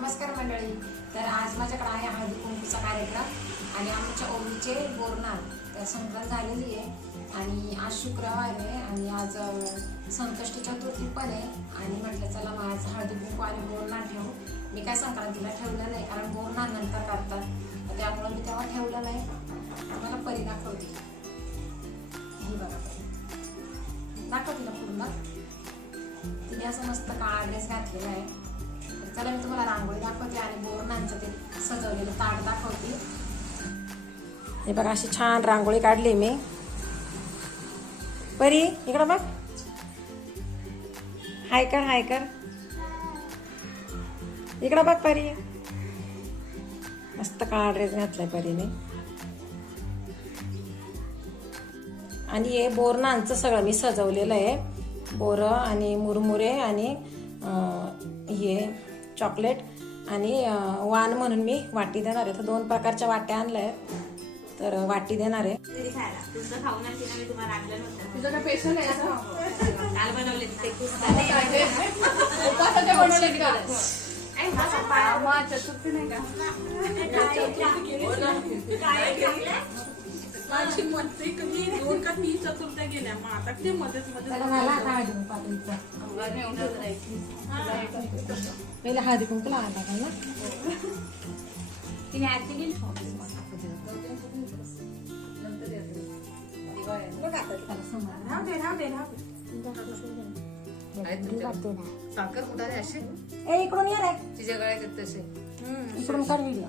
नमस्कार मंडळी. तर आज माझ्याकडे आहे हळदी कुंकूचा कार्यक्रम आणि आमच्या ओळीचे बोरनाल तर संक्रांत झालेली आहे आणि आज शुक्रवार आहे आणि आज अं, संकष्टी चतुर्थी पण आहे आणि म्हटलं चला मग आज हळदी कुंकू आणि बोरणार ठेवू. मी काय संक्रांतीला ठेवलं नाही कारण बोरणार नंतर करतात. त्यामुळं मी तेव्हा ठेवलं नाही. मला परी दाखवते. ही बघा दाखवते ना पूर्ण. तिने असं मस्त काळा ड्रेस घातलेला आहे. त्याला मी तुम्हाला रांगोळी दाखवते आणि बोरणांचं ते सजवलेलं ताट दाखवते. हे बघा अशी छान रांगोळी काढली मी. परी इकडं बघ. हाय कर हाय कर. इकडं बघ परी. मस्त काळा ड्रेस घातलाय परीने. आणि हे बोरणांचं सगळं मी सजवलेलं आहे. बोरं आणि मुरमुरे आणि हे चॉकलेट आणि वाण म्हणून मी वाटी देणार आहे. तर दोन प्रकारच्या वाट्या आणल्या आहेत. तर वाटी देणार आहे. हा चतुर्थी? माझी म्हणते की मी दोन का तीन चतुर्थ्या गेल्या मग आता ते मध्येच मध्ये. पहिले हळदी कुंकू लावायला लागेल ना. तिने आरती दे. साखर कुठाने असे ए इकडून ये रे. तिच्या गळ्यात आहेत तसे इकडून कर व्हिडिओ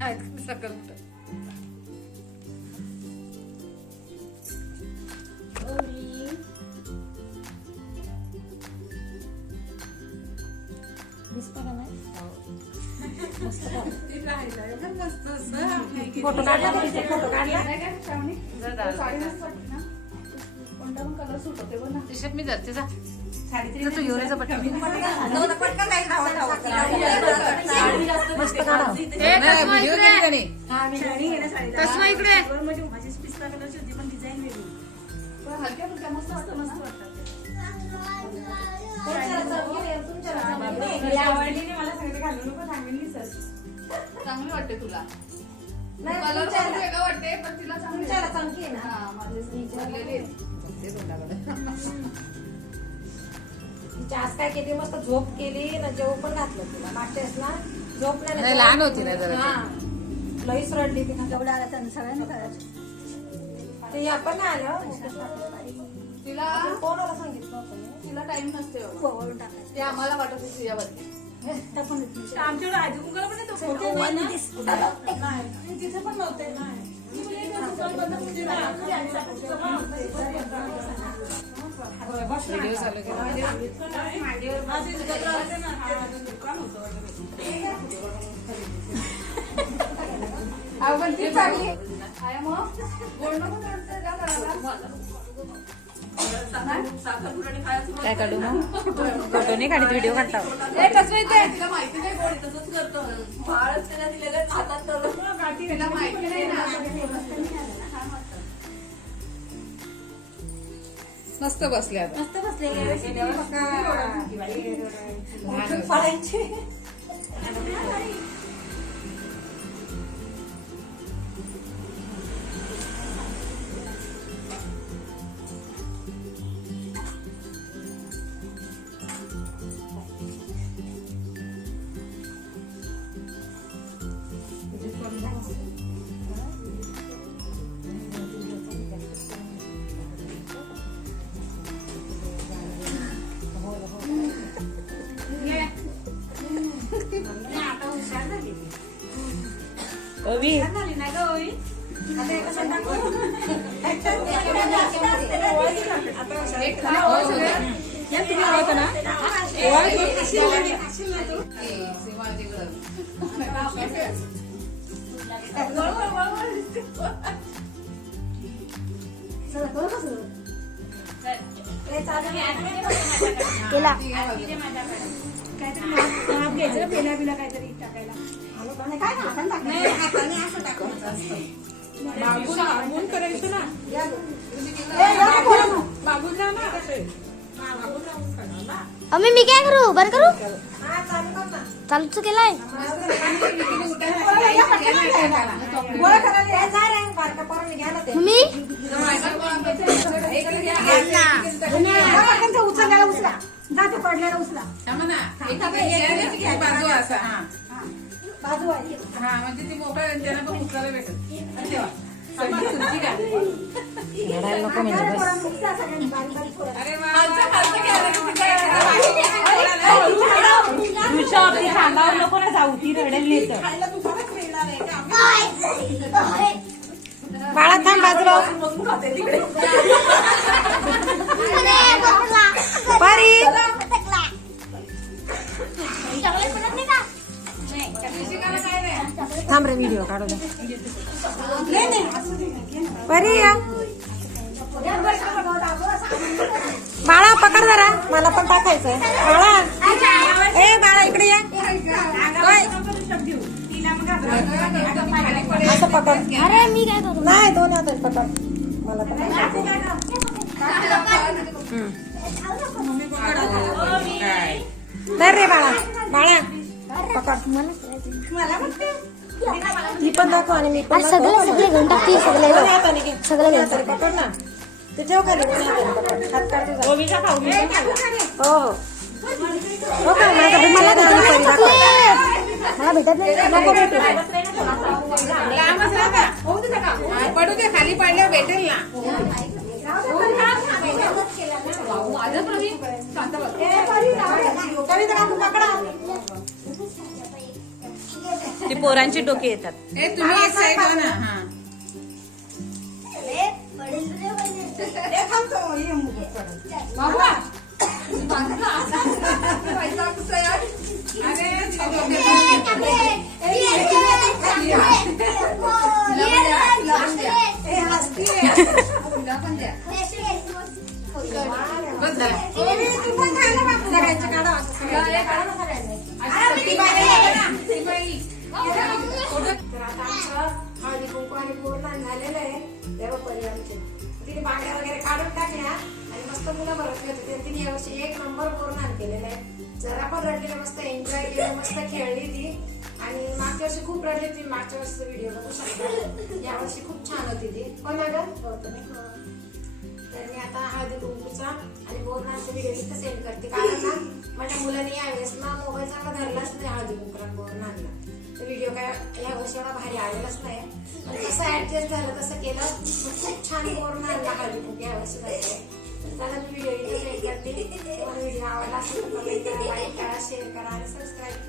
आहेत का साखर कुठं का नाही मस्त असं. फोटो काढला का तिथे? फोटो काढला नाही मी धरते जा जा तू युवराचा पटकन मस्त काढा व्हिडिओ केली त्याने तसमा इकडे माझी पिस्ता कलरची होती पण डिझाईन वेगळी पण हलक्या फुलक्या मस्त वाटतं मस्त वाटतं मस्त वाटतात ते. चांगली वाटते तुला कलर पण वेगळा वाटते पण तिला चांगली हा, माझे भरलेले आहेत. तिच्या आज काय केली? मस्त झोप केली ना जेव पण घातलं तिला. मागच्या वेळेस ना झोप नाही लहान होती ना जरा ती. लईच रडली ती. जेवढं आलं त्यांना सगळ्यांनी ते आपण आलं. तिला कोणाला सांगितलं होतं? तिला टाइम नसते बाबा. ते आम्हाला वाटत होती आमच्याकडे पण येतो. फोटो नाही. तिथे पण नव्हते. ती म्हणे, "इथं दुकान बंद होते. ना." व्हिडिओ चालू केला माझे इकडे राहते ना, ते दुकान होतं वगैरे. अहो, पण ती चांगली. आहे मग? गोड नको चढते का घराला? काय काढू मग? फोटो नाही काढत व्हिडिओ काढता. ए, कसं येते तिला माहिती नाही आहे. तसंच करतो. बाळच त्याला दिलेलं हातात धरून गाठी तिला माहिती नाही ना. मस्त बसले आता. मस्त बसले. ओवी मागून मागून करायचं ना मागून जा ना तसे ना. अम्मी मी काय करू? बरं करू? हा ना. चालूच केलाय ना. मी उचललेला उचला जा ते पडलेला उचला. बाजू आहे. हा म्हणजे ती मोकळ्या त्यांना पण उचलायला भेटेल. रडायला नको म्हणजे बस. अरे वा. खांबावर ना जाऊ ती रडेल नाही तर बाळा थांब बाजूला. परी. थांब रे व्हिडिओ काढू दे परी या बाळा पकड जरा मला पण टाकायचंय बाळा ए बाळा इकडे या. असं पकड अरे मी काय करू नाही दोन हात आहेत पकड मला पण नाही रे बाळा बाळा पकड ती पण दाखव आणि मी पण सगळे सगळे घेऊन टाकते सगळे दोन्ही हाताने घे. सगळे दोन्ही घेऊन हाताने पकड ना. ते ठेव खाली दोन्ही हाताने पकड. हात काढ तुझा. ओवीचा खाऊ घे हो हो. हो का? माझा मला द्या आणि परी दाखव. मला भेटत नाही. नको भेटू लांबच राहा हा, पडू दे खाली पडल्यावर भेटेल ना. कविता काकू पकडा. ती पोरांची डोके येतात. ए तुम्ही एक साईड हो. ना हा थांबतो. ये होते तर यावर्षी एक नंबर पूर्ण केलेला आहे. जरा पण रडली मस्त एन्जॉय केलं मस्त खेळली ती. आणि मागच्या वर्षी खूप रडली ती मागच्या वर्षीचा व्हिडिओ बघू शकता. यावर्षी खूप छान होती ती. पण अगं हो, हो तुम्ही तर मी आता हळदी कुंकूचा आणि बोरणाचा व्हिडिओ इथं सेंड करते. कारण ना माझ्या मुलाने यावेळेस ना मोबाईल चांगला धरलाच नाही हळदी कुंकूला बोरणाला तर व्हिडिओ काय या वर्षी एवढा भारी आलेलाच नाही. पण कसं ऍडजस्ट झालं तसं केलं खूप छान बोरण आणला हळदी कुंकू या वर्षी त्याला मी व्हिडिओ इथे सेंड करते तुम्हाला व्हिडिओ आवडला असेल तर कमेंट करा लाईक